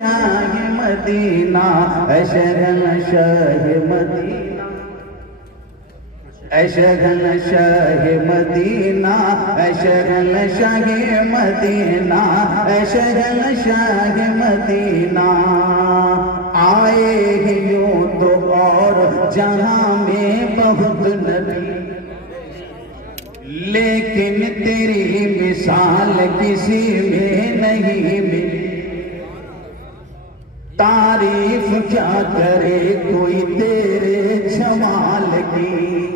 شاہ مدینہ اے شہن شاہ مدینہ اے شہن شاہ مدینہ اے شہن شاہ مدینہ اے شہن شاہ مدینہ آئے ہی یوں تو اور جہاں میں بہت نبی لیکن تیری مثال کسی میں نہیں ملی تعریف کیا کرے کوئی تیرے جمال کی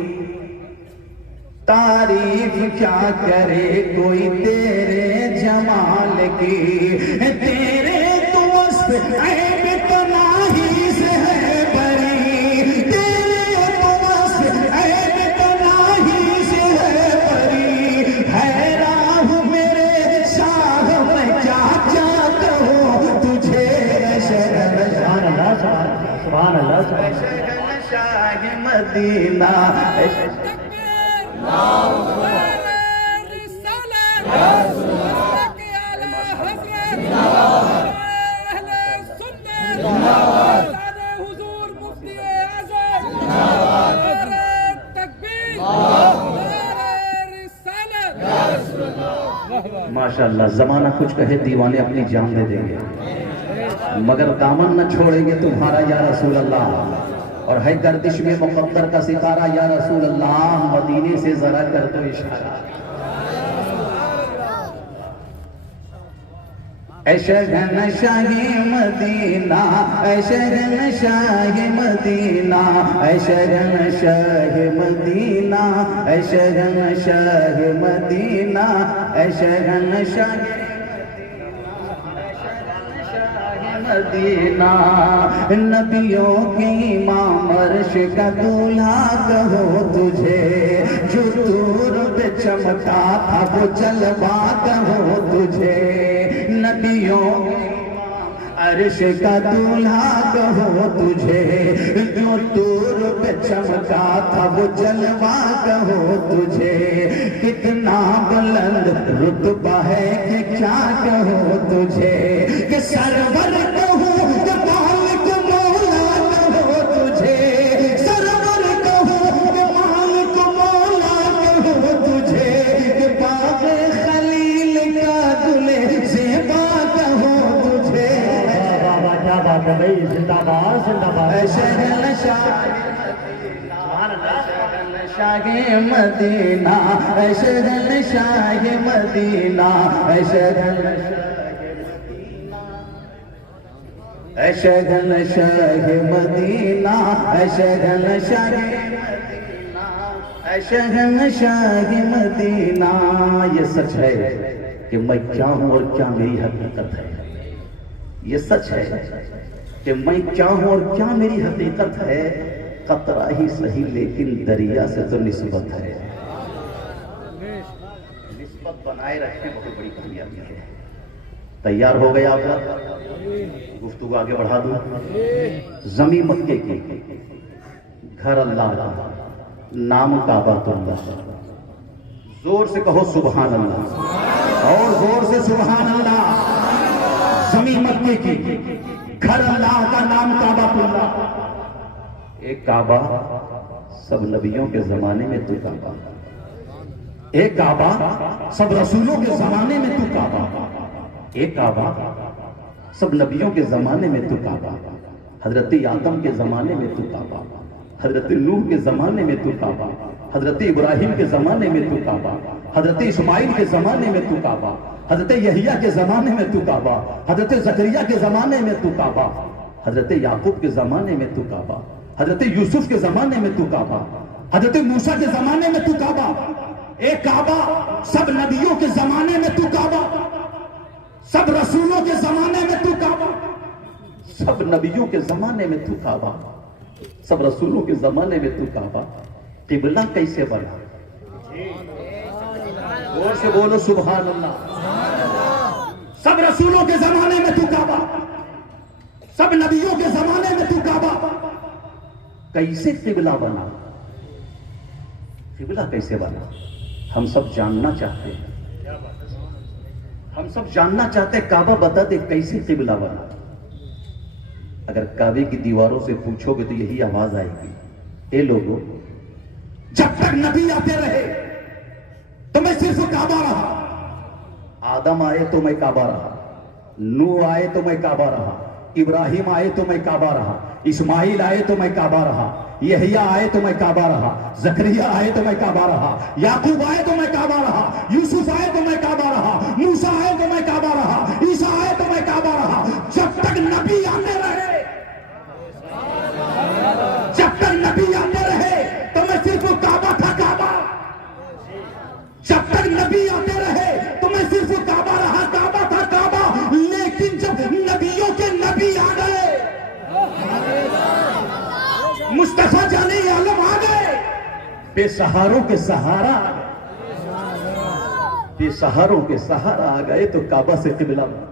تعریف کیا کرے کوئی تیرے جمال کی تیرے تو وصف عیب پناہی سے ہے بری تیرے تو وصف عیب پناہی سے ہے بری حیران ہوں میرے شاہ میں کیا کیا کہوں تجھے سبحان اللہ شہن شاہ مدینہ ماشاءاللہ زمانہ کچھ کہے دیوانے اپنی جان دے دیں گے مگر دامن نہ چھوڑیں گے تمہارا یا رسول اللہ اور ہے گردش میں مقدر کا ستارہ یا رسول اللہ مدینے سے ذرا کر دو اشارہ اے شہن شاہ مدینہ اے شہن شاہ مدینہ اے شہن شاہ مدینہ اے شہن شاہ مدینہ اے شہن شاہ مدینہ نبیوں کی امام عرش کا دولہا کہو تجھے جو دور پہ چمکا تھا وہ جلوہ کہو تجھے نبیوں کی عرش کا دولہا کہو تجھے جو دور پہ چمکا تھا وہ جلوہ کہو تجھے کتنا بلند رتبہ ہے کہ کیا کہو تجھے کہ سرور کہوں کہ مالک مولا کہو تجھے سرور کہوں کہ مالک مولا کہو تجھے کہ باغ خلیل کا دلے زیبا کہو تجھے بابا کیا بات ہے بھائی زندہ باد اے شہن شاہ مدینہ اے شہن شاہ مدینہ اے شہن اے شہن شاہ مدینہ اے شہن شاہ اے شہن شاہ مدینہ یہ سچ ہے کہ میں کیا ہوں اور کیا میری حقیقت ہے یہ سچ ہے کہ میں کیا ہوں اور کیا میری حقیقت ہے قطرہ ہی صحیح لیکن دریا سے تو نسبت ہے نسبت بنائے رکھیں بہت بڑی کامیابی ہے تیار ہو گیا آپ کا گفتگو آگے بڑھا دوں زمین مکے کی گھر اللہ کا نام کعبہ اللہ زور سے کہو سبحان اللہ اور زور سے سبحان اللہ زمین مکے کی گھر اللہ کا نام کعبہ اللہ ایک کعبہ سب نبیوں کے زمانے میں تو کعبہ ایک کعبہ سب رسولوں کے زمانے میں تو کعبہ ایک کعبہ سب نبیوں کے زمانے میں تو کعبہ حضرت آدم کے زمانے میں تو کعبہ حضرت نوح کے زمانے میں تو کعبہ حضرت ابراہیم کے زمانے میں تو کعبہ حضرت اسماعیل کے زمانے میں تو کعبہ حضرت یحییٰ کے زمانے میں تو کعبہ حضرت زکریا کے زمانے میں تو کعبہ حضرت یعقوب کے زمانے میں تو کعبہ حضرت یوسف کے زمانے میں تو کعبہ حضرت موسیٰ کے زمانے میں تو کعبہ ایک کعبہ سب نبیوں کے زمانے میں تو کعبہ سب رسولوں کے زمانے میں تو کعبہ سب نبیوں کے زمانے میں تو کعبہ سب رسولوں کے زمانے میں تو کعبہ قبلہ کیسے بنا غور سے بولو سبحان اللہ سب رسولوں کے زمانے میں تو کعبہ سب نبیوں کے زمانے میں تو کعبہ کیسے قبلہ بنا قبلہ کیسے بنا ہم سب جاننا چاہتے ہیں ہم سب جاننا چاہتے ہیں کعبہ بتا دے کیسے قبلہ بنا اگر کعبے کی دیواروں سے پوچھو گے تو یہی آواز آئے گی، اے لوگوں، جب تک نبی آتے رہے تو میں صرف کعبہ رہا، آدم آئے تو میں کعبہ رہا، نوح آئے تو میں کعبہ رہا، ابراہیم آئے تو میں کعبہ رہا، اسماعیل آئے تو میں کعبہ رہا، یحییٰ آئے تو میں کعبہ رہا، زکریا آئے تو میں کعبہ رہا، یعقوب آئے تو میں کعبہ رہا، یوسف آئے تو میں کعبہ رہا، موسیٰ آئے تو میں کعبہ رہا، عیسیٰ آئے تو میں کعبہ رہا، جب تک نبی آتے رہے، جب تک نبی آتے رہے تو میں صرف کعبہ تھا، کعبہ، جب تک نبی آتے رہے تو میں صرف کعبہ رہا، کعبہ تھا، کعبہ، لیکن جب نبیوں کے نبی آ گئے، مصطفیٰ جانے عالم آ گئے، بے سہاروں کے سہارا آ گئے، بے سہاروں کے سہارا آ گئے تو کعبہ سے قبلہ بنا،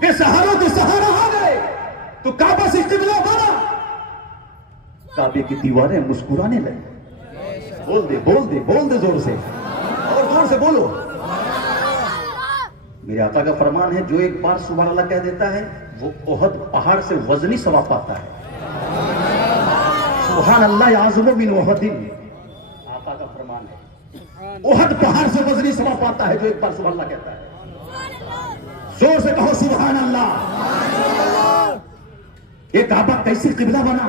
بے سہاروں کے سہارا آ گئے تو کعبہ سے قبلہ بنا، کعبے کی دیواریں مسکرانے لگی، بول دے بول دے بول دے زور سے، اور زور سے بولو۔ میرے آقا کا فرمان ہے، جو ایک بار سبحان اللہ کہہ دیتا ہے وہ احد پہاڑ سے وزنی ثواب پاتا ہے، سبحان اللہ اعظم من احد، آقا کا فرمان ہے، احد پہاڑ سے وزنی ثواب پاتا ہے جو ایک بار سبحان اللہ کہتا ہے، زور سے کہو سبحان اللہ۔ یہ کعبہ کیسے قبلہ بنا؟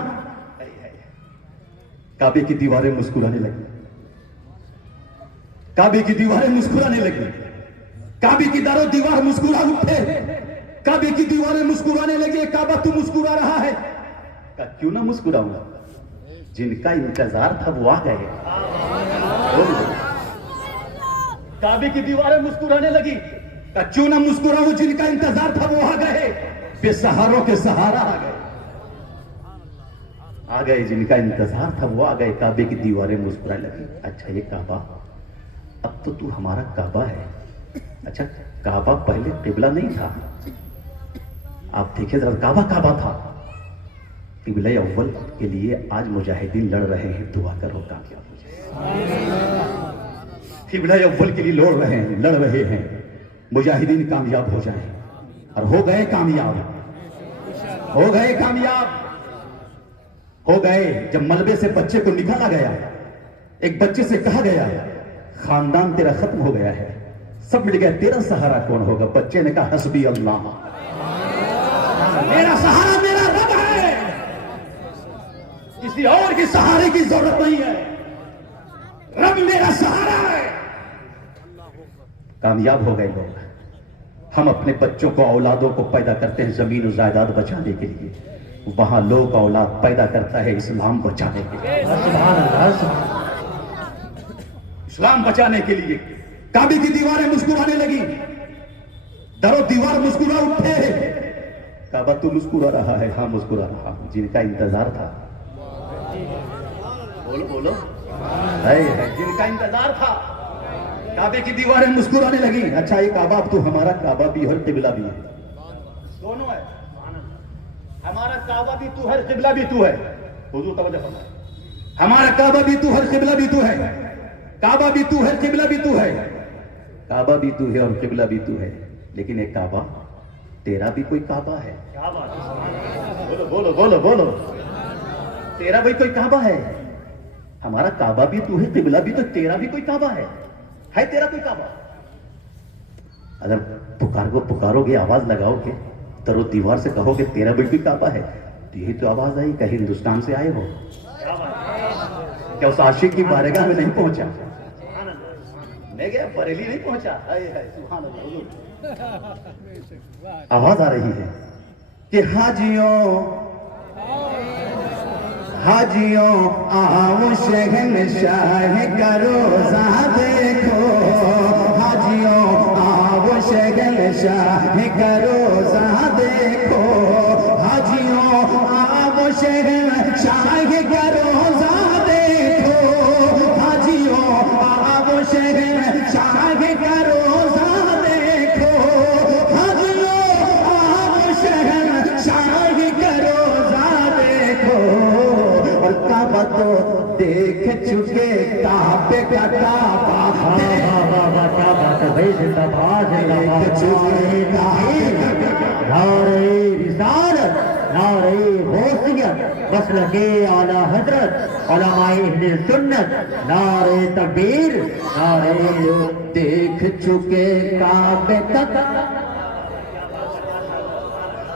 کعبے کی دیواریں مسکرانے لگی، کعبے کی دیواریں مسکرانے لگی، کعبے کی دار و دیوار مسکرا اٹھے، کعبے کی دیواریں مسکرانے لگی، کعبہ تو مسکرا رہا ہے، کہا کیوں نہ مسکراؤں، جن کا انتظار تھا وہ آ گئے، کعبے کی دیواریں مسکرانے لگی، کہا کیوں نہ مسکراؤں، جن کا انتظار تھا وہ آ گئے، بے سہاروں کے سہارا آ گئے، آ گئے، جن کا انتظار تھا وہ آ گئے، کعبے کی دیواریں مسکرانے لگی۔ اچھا یہ کعبہ، اب تو ہمارا کعبہ ہے، اچھا کعبہ پہلے قبلہ نہیں تھا، آپ دیکھیں ذرا، کعبہ کعبہ تھا، قبلہ اول کے لیے آج مجاہدین لڑ رہے ہیں، دعا کرو کامیاب ہو جائے، قبلہ اول کے لیے لڑ رہے ہیں، مجاہدین کامیاب ہو جائیں، اور ہو گئے کامیاب، ہو گئے کامیاب، ہو گئے۔ جب ملبے سے بچے کو نکالا گیا، ایک بچے سے کہا گیا خاندان تیرا ختم ہو گیا ہے، سب مل گیا، تیرا سہارا کون ہوگا؟ بچے نے کہا حسبی اللہ، میرا سہارا میرا رب ہے، کسی اور کے سہارے کی ضرورت نہیں ہے، رب میرا سہارا ہے۔ کامیاب ہو گئے لوگ۔ ہم اپنے بچوں کو، اولادوں کو پیدا کرتے ہیں زمین و جائیداد بچانے کے لیے، وہاں لوگ اولاد پیدا کرتا ہے اسلام بچانے کے لیے، سبحان اللہ، اسلام بچانے کے لیے۔ کعبے کی دیواریں مسکرانے لگی، در و دیوار مسکرا اٹھے، کعبہ تو مسکرا رہا ہے، ہاں مسکرا رہا، جن کا انتظار تھا، بولو بولو، جن کا انتظار تھا، کعبے کی دیواریں مسکرانے لگی۔ اچھا یہ کعبہ اب تو ہمارا کعبہ بھی اور قبلہ بھی ہے، دونوں ہے، ہمارا کعبہ بھی تو ہے، قبلہ بھی تو ہے، حضور توجہ فرمائیں، ہمارا کعبہ بھی تو ہے، قبلہ بھی تو ہے، کعبہ بھی تو ہے، قبلہ بھی تو ہے، کعبہ بھی تو ہے اور قبلہ بھی تو ہے، لیکن ایک کعبہ، تیرا بھی کوئی کعبہ ہے، بولو بولو بولو بولو، تیرا بھی کوئی کعبہ ہے، ہمارا کعبہ بھی تو ہے، قبلہ بھی تو، تیرا بھی کوئی کعبہ ہے تیرا کوئی کعبہ؟ اگر پکارو گے، آواز لگاؤ گے، در و دیوار سے کہو گے تیرا بھی کوئی کعبہ ہے، تو یہی تو آواز آئی کہ ہندوستان سے آئے ہو، کیا اس عاشق کی بارگاہ میں نہیں پہنچا؟ میں گیا بریلی نہیں پہنچا، سبحان اللہ، آواز آ رہی ہے کہ حاجیوں آؤ شہنشاہ کا روزہ دیکھو، حاجیوں آؤ شہنشاہ کا روزہ دیکھو، حاجیوں آؤ شہنشاہ کا روزہ دیکھو، حاجیوں آؤ شہنشاہ کا روزہ دیکھو، حاجیوں آؤ شہنشاہ کا روزہ دیکھو، کعبہ تو دیکھ چکے، کعبے کا کعبہ دیکھ چکے، نعرہ غوثیت مسلک اعلی حضرت علماء اہل سنت نعرہ تکبیر نعرہ دیکھ چکے کعبے تک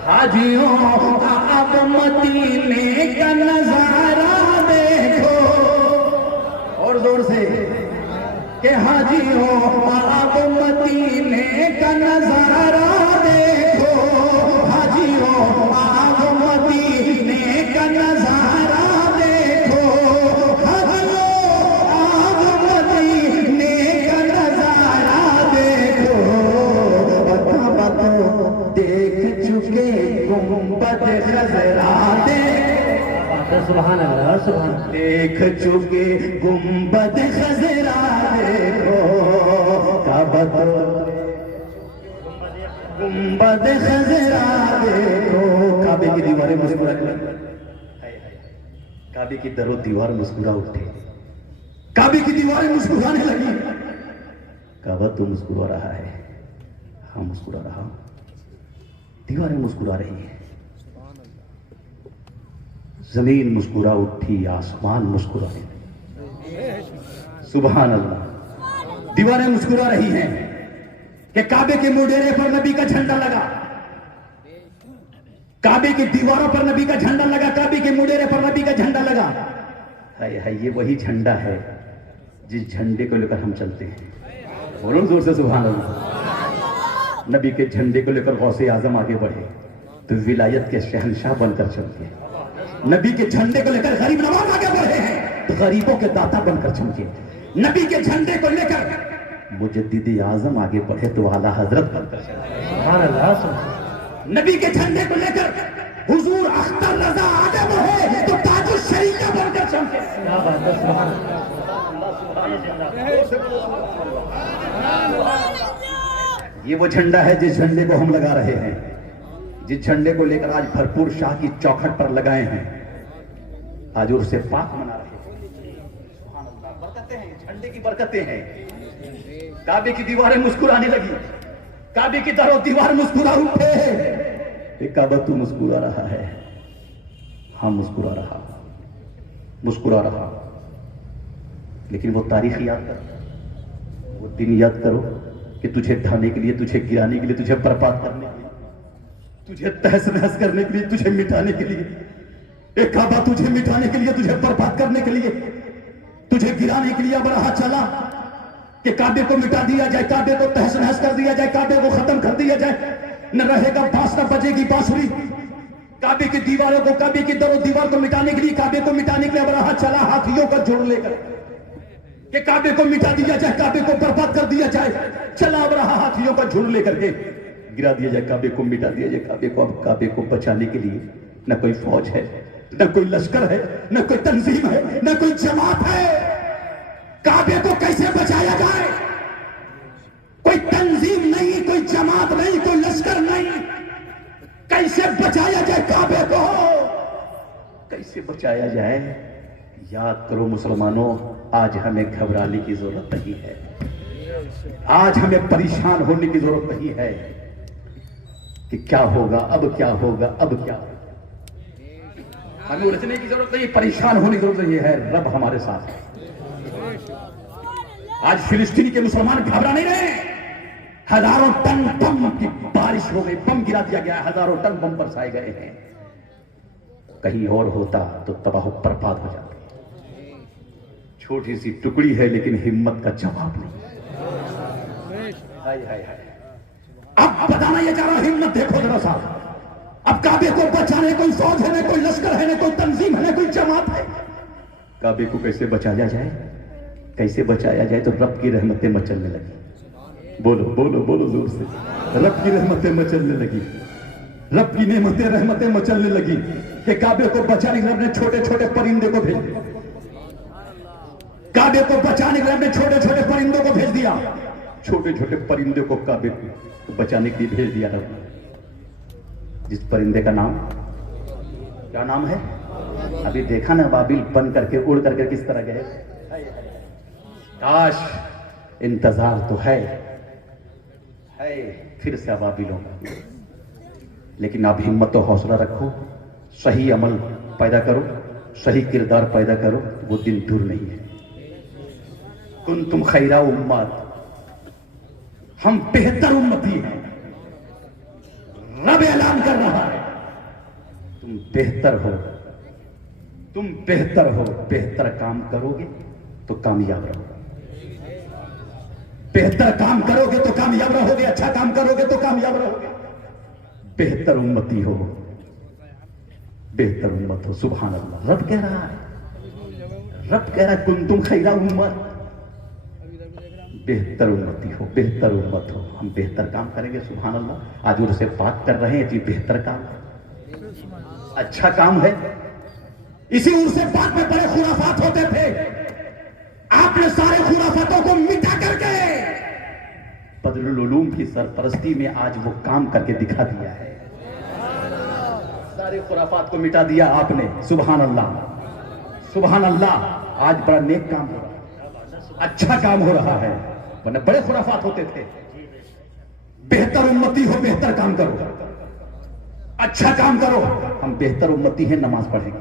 حاجیوں اب مدینے کا نظارہ دیکھو، اور زور سے کہ حاجیوں اب مدینے کا نظارہ دیکھو، حاجیوں اب مدینے کا نظارہ دیکھو، حاجیوں اب مدینے کا نظارہ دیکھو، کعبہ کو دیکھ چکے گنبد خضرا سبحان اللہ سبحان اللہ دیکھ چکے گنبد خضرا دیکھو، کعبہ کو گنبد خضرا دیکھو، کعبے کی دیواریں مسکرا کعبے کی در و دیوار مسکرا اٹھے، کعبے کی دیواریں مسکرانے لگی، کعبہ تو مسکرا رہا ہے، ہاں مسکرا رہا، دیواریں مسکرا رہی ہیں، زمین مسکرا اٹھی، آسمان مسکرا رہی، سبحان اللہ، دیواریں مسکرا رہی ہیں کہ کعبے کے مڈیرے پر نبی کا جھنڈا لگا، کعبے کی دیواروں پر نبی کا جھنڈا لگا، کعبے کے مڈیرے پر نبی کا جھنڈا لگا، ہائے ہائے یہ وہی جھنڈا ہے جس جھنڈے کو لے کر ہم چلتے ہیں، بولو زور سے سبحان اللہ۔ نبی کے جھنڈے کو لے کر غوث اعظم آگے بڑھے تو ولایت کے شہنشاہ بن کر چمکے، نبی کے جھنڈے کو لے کر غریب نواز آگے بڑھے ہیں تو غریبوں کے داتا بن کر چمکے، نبی کے جھنڈے کو لے کر مجدد اعظم آگے بڑھے تو اعلیٰ حضرت بن کر چمکے، سبحان اللہ سبحان نبی کے جھنڈے کو لے کر حضور اختر رضا آگے بڑھے تو تاج الشریعہ بن کر چمکے، کیا بات ہے سبحان یہ وہ جھنڈا ہے جس جھنڈے کو ہم لگا رہے ہیں، جس جھنڈے کو لے کر آج بھرپور شاہ کی چوکھٹ پر لگائے ہیں، آج اسے پاک منا رہے ہیں، سبحان اللہ، برکتیں ہیں، جھنڈے کی برکتیں ہیں، کعبے کی دیواریں مسکرانے لگی، کعبے کی در و دیوار مسکرا اٹھے، کہ کعبہ تو مسکرا رہا ہے، ہاں مسکرا رہا، مسکرا رہا، لیکن وہ تاریخ یاد کرو، وہ دن یاد کرو کہ تجھے ڈھانے کے لیے، تجھے گرانے کے لیے، تجھے برباد کرنے کے لیے، تجھے تہس نہس کرنے کے لیے، تجھے مٹانے کے لیے، ایک کعبہ تجھے مٹانے کے لیے، تجھے برباد کرنے کے لیے، تجھے گرانے کے لیے ابرہہ چلا کہ کعبے کو مٹا دیا جائے، کعبے کو تہس نہس کر دیا جائے، کعبے کو ختم کر دیا جائے، نہ رہے گا بانس نہ بجے گی بانسری، کعبے کی دیواروں کو، کعبے کی در و دیوار کو مٹانے کے لیے، کعبے کو مٹانے کے لیے ابرہہ چلا ہاتھیوں کا جھڑ لے کر کہ کعبے کو مٹا دیا جائے، کعبے کو برباد کر دیا جائے، چلا ابرہہ ہاتھیوں کا جھڑ لے کر کے گرا دیا جائے، کعبے کو مٹا دیا جائے، کعبے کو، اب کعبے کو بچانے کے لیے نہ کوئی فوج ہے، نہ کوئی لشکر ہے، نہ کوئی تنظیم ہے، نہ کوئی جماعت ہے، کعبے کو کیسے بچایا جائے؟ کوئی تنظیم نہیں، کوئی جماعت نہیں، کوئی لشکر نہیں، کیسے بچایا جائے کعبے کو؟ کیسے بچایا جائے؟ یاد کرو مسلمانوں، آج ہمیں گھبرانے کی ضرورت نہیں ہے، آج ہمیں پریشان ہونے کی ضرورت نہیں ہے کہ کیا ہوگا، اب کیا ہوگا، اب کیا ہوگا، ہمیں الجھنے کی ضرورت نہیں، پریشان ہونے کی ضرورت نہیں ہے، رب ہمارے ساتھ ہے۔ آج فلسطین کے مسلمان گھبرا نہیں رہے، ہزاروں ٹن بم کی بارش ہو گئی، بم گرا دیا گیا، ہزاروں ٹن بم برسائے گئے ہیں، کہیں اور ہوتا تو تباہ و برباد ہو جاتا، چھوٹی سی ٹکڑی ہے لیکن ہمت کا جواب نہیں، ہائے ہائے ہائے، اب بتانا یہ چاہ رہا، ہمت دیکھو ذرا سا، اب کعبے کو بچانے کوئی فوج ہے، نہ کوئی لشکر ہے، نہ کوئی تنظیم ہے، نہ کوئی جماعت ہے، کعبے کو کیسے بچایا جائے؟ کیسے بچایا جائے؟ تو رب کی رحمتیں مچلنے لگی، بولو بولو بولو زور سے، رب کی رحمتیں مچلنے لگی، رب کی نعمتیں رحمتیں مچلنے لگی کہ کعبے کو بچانے کے لیے اپنے چھوٹے چھوٹے پرندے کو بھیج دیا، کعبے کو بچانے کے لیے اپنے چھوٹے چھوٹے پرندوں کو بھیج دیا، چھوٹے چھوٹے پرندے کو کعبے کو بچانے کے لیے بھیج دیا رب نے، جس پرندے کا نام کیا نام ہے؟ ابھی دیکھا نا بابل بن کر کے اڑ کر کے کس طرح گئے، کاش انتظار تو ہے پھر سے ابابیلوں کا، لیکن اب ہمت و حوصلہ رکھو، صحیح عمل پیدا کرو، صحیح کردار پیدا کرو، وہ دن دور نہیں ہے. کنتم خیر امت، ہم بہتر امتی ہیں. رب اعلان کر رہا ہے تم بہتر ہو، تم بہتر ہو. بہتر کام کرو گے تو کامیاب رہو گے، بہتر کام کرو گے تو کامیاب رہو گے، اچھا کام کرو گے تو کامیاب رہو گے. بہتر امتی ہو، بہتر امت ہو. سبحان اللہ. رب کہہ رہا ہے، رب کہہ رہا ہے کنتم خیر امت، بہتر امتی ہو، بہتر امت ہو. ہم بہتر کام کریں گے. سبحان اللہ. آج ان سے بات کر رہے ہیں تو یہ بہتر کام ہے، اچھا کام ہے. اسی ان سے بات میں بڑے خرافات ہوتے تھے، آپ نے سارے خرافاتوں کو مٹا کر کے بدر العلوم کی سرپرستی میں آج وہ کام کر کے دکھا دیا ہے. سارے خرافات کو مٹا دیا آپ نے. سبحان اللہ، سبحان اللہ. آج بڑا نیک کام ہو رہا ہے، اچھا کام ہو رہا ہے، ورنہ بڑے خرافات ہوتے تھے. بہتر امتی ہو، بہتر کام کرو، اچھا کام کرو. ہم بہتر امتی ہیں، نماز پڑھیں گے.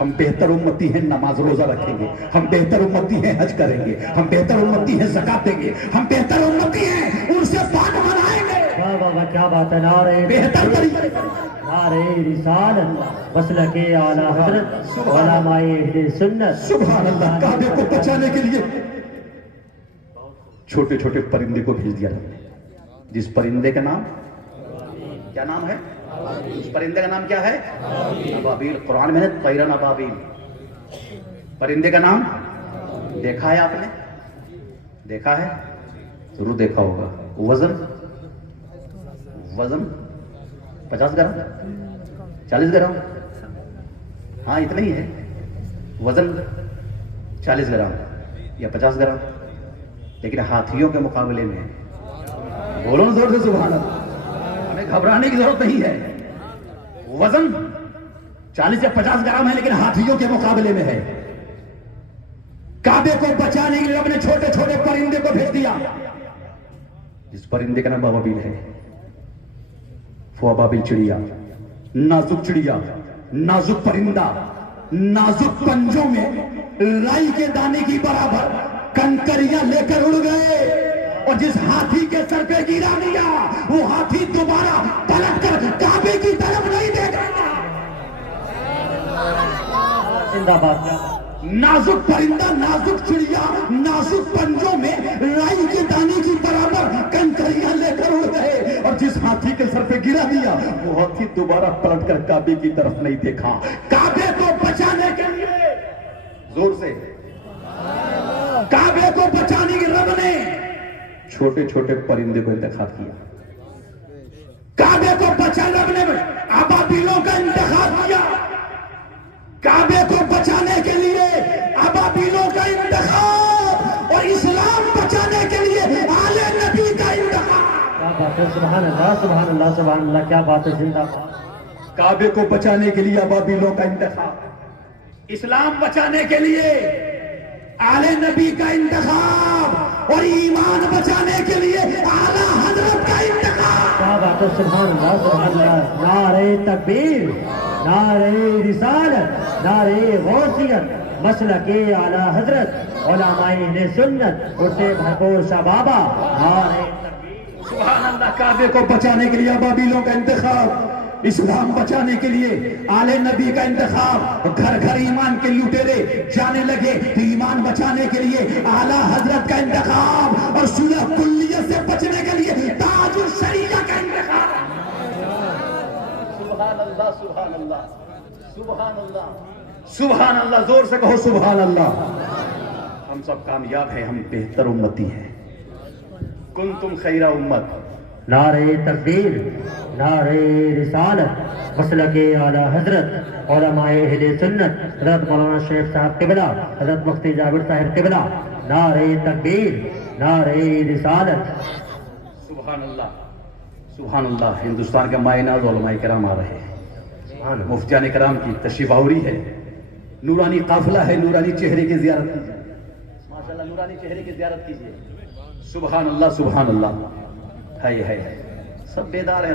ہم بہتر امتی ہیں، نماز روزہ رکھیں گے. ہم بہتر امتی ہیں، حج کریں گے. ہم بہتر امتی ہیں، زکات دیں گے. ہم بہتر امتی ہیں، ان سے بات منائیں گے. واہ واہ واہ، کیا بات ہے. نعرہ بہتر طریقے نعرہ رسالت، مسلک اعلی حضرت، علماء اہل سنت. سبحان اللہ. کعبے کو بچانے کے لیے چھوٹے چھوٹے پرندے کو بھیج دیا تھا. جس پرندے کا نام کیا نام ہے؟ اس پرندے کا نام کیا ہے؟ ابابیل. قرآن میں ہے طیرن ابابیل. پرندے کا نام دیکھا ہے آپ نے؟ دیکھا ہے؟ ضرور دیکھا ہوگا. وزن 50 گرام 40 گرام، ہاں اتنا ہی ہے. وزن 40 گرام یا 50 گرام. لیکن ہاتھیوں کے مقابلے میں، بولو نا زور سے سبحان اللہ، ہمیں گھبرانے کی ضرورت نہیں ہے. وزن 40 یا 50 گرام ہے، لیکن ہاتھیوں کے مقابلے میں ہے. کعبے کو بچانے کے لیے رب نے چھوٹے چھوٹے پرندے کو بھیج دیا. جس پرندے کا نام ابابیل ہے. وہ ابابیل چڑیا، نازک چڑیا، نازک پرندہ، نازک پنجوں میں رائی کے دانے کی برابر کنکریاں لے کر اڑ گئے، اور جس ہاتھی کے سر پہ گرا دیا وہ ہاتھی دوبارہ پلٹ کر کعبے کی طرف نہیں دیکھا. زندہ باد. نازک پرندہ، نازک چڑیا، نازک پنجوں میں رائی کے دانے کی برابر کنکریاں لے کر اڑ گئے، اور جس ہاتھی کے سر پہ گرا دیا وہ ہاتھی دوبارہ پلٹ کر کعبے کی طرف نہیں دیکھا. کعبے کو بچانے کے لیے، زور سے، کعبے کو بچانے کے رب نے چھوٹے چھوٹے پرندے کو انتخاب کیا. کعبے کو بچانے رب نے ابابیلوں کا انتخاب کیا. کعبے کو بچانے کے لیے ابابیلوں کا انتخاب، اور اسلام بچانے کے لیے آل نبی کا انتخاب. کیا بات ہے. سبحان اللہ، سبحان اللہ، سبحان اللہ. کیا بات ہے. زندہ باد. کعبے کو بچانے کے لیے ابابیلوں کا انتخاب، اسلام بچانے کے لیے آل نبی کا انتخاب، اور ایمان بچانے کے لیے اعلی حضرت کا انتخاب. کیا بات ہے. سبحان اللہ، سبحان اللہ. نعرہ تکبیر، نعرہ رسالت، نعرہ غوثیت، مسلک اعلی حضرت، علماء اہل سنت، اس سے بھرپور شبابہ. نعرہ تکبیر. سبحان اللہ. کعبے کو بچانے کے لیے ابابیلوں کا انتخاب، اسلام بچانے کے لیے آل نبی کا انتخاب. گھر گھر ایمان کے لٹیرے جانے لگے تو ایمان بچانے کے لیے اعلی حضرت کا انتخاب، اور سلح کلیت سے بچنے کے لیے تاج الشریعہ کا انتخاب. سبحان اللہ، سبحان اللہ، سبحان اللہ، سبحان اللہ. زور سے کہو سبحان اللہ. ہم سب کامیاب ہیں، ہم بہتر امتی ہیں. کنتم خیر امت. نعرہ تکبیر، نعرہ رسالت، مسلک اعلی حضرت، علماء اہل سنت، حضرت مولانا شیخ صاحب قبلہ، حضرت مفتی جابر صاحب قبلہ. نعرہ تکبیر، نعرہ رسالت. سبحان اللہ، سبحان اللہ. ہندوستان کا مائناز علماء کرام آ رہے ہیں، مفتیان کرام کی تشریف آوری ہے. نورانی قافلہ ہے. نورانی چہرے کی زیارت کیجیے. ماشاءاللہ نورانی چہرے کی زیارت کیجیے. سبحان اللہ، سبحان اللہ. ہے سب بیدار ہیں.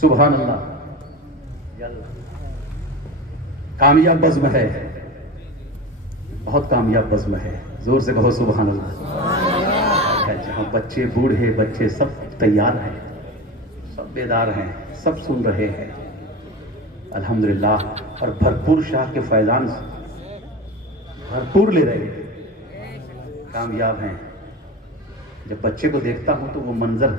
سبحان اللہ. کامیاب بزم ہے, بہت کامیاب بزم ہے, زور سے کہو سبحان اللہ. جہاں بچے بوڑھے بچے سب تیار ہیں, سب بیدار ہیں, سب سن رہے ہیں الحمدللہ, اور بھرپور شاہ کے فیضان بھرپور لے رہے ہیں, کامیاب ہیں. جب بچے کو دیکھتا ہوں تو وہ منظر